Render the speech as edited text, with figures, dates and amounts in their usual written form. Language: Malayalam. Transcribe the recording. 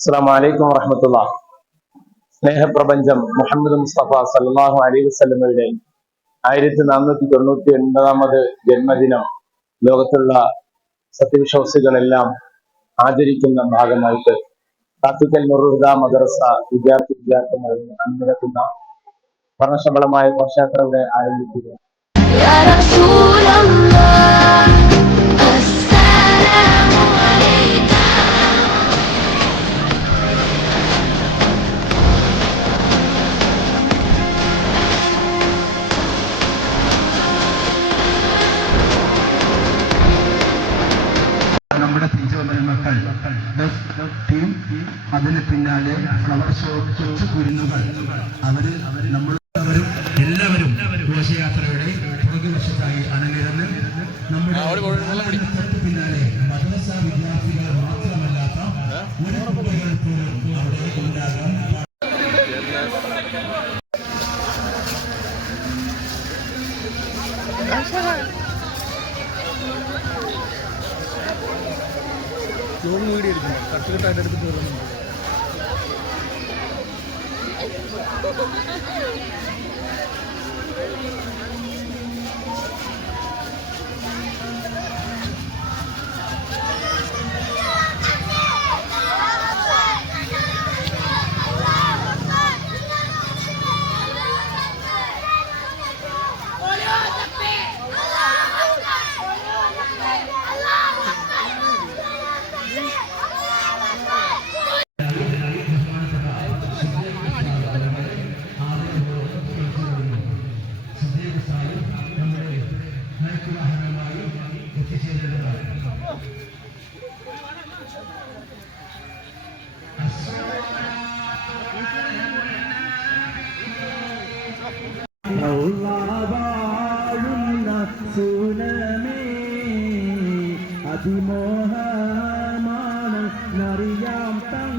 അസ്സലാമു അലൈക്കും വറഹ്മത്തുള്ളാഹി. സ്നേഹപ്രപഞ്ചം മുഹമ്മദ് മുസ്തഫ സല്ലല്ലാഹു അലൈഹി വസല്ലമയുടെ 1499 ജന്മദിനം ലോകത്തുള്ള സത്യവിശ്വാസികളെല്ലാം ആചരിക്കുന്ന ഭാഗമായിട്ട് കാത്തിക്കൽ നുറുഹുദ മദ്രസ വിദ്യാർത്ഥികൾ അണിനിരക്കുന്ന വർണ്ണശബളമായ ഘോഷയാത്രയുടെ ആരംഭിക്കുക. നമ്മുടെ പിഞ്ചോമനമക്കൾ ടീം, അതിന് പിന്നാലെ ഫ്ലവർ ഷോ, കൊച്ചു കുരുന്നുകൾ, നമ്മളവരും എല്ലാവരും ഘോഷയാത്രയുടെ പുറകുവശത്തായി അണിനിരന്ന് നമ്മുടെ തൊട്ട് പിന്നാലെ മദ്രസ വിദ്യാർത്ഥികൾ മാത്രമല്ലാത്ത ഒരു കുട്ടികൾ പോലും അവിടെ ഉണ്ടാകാൻ ജോലി വീടിയിരിക്കുന്നു. കട്ടുകെട്ടായിട്ട് എടുത്തിട്ട് വരുന്നുണ്ട്. അതിമോഹ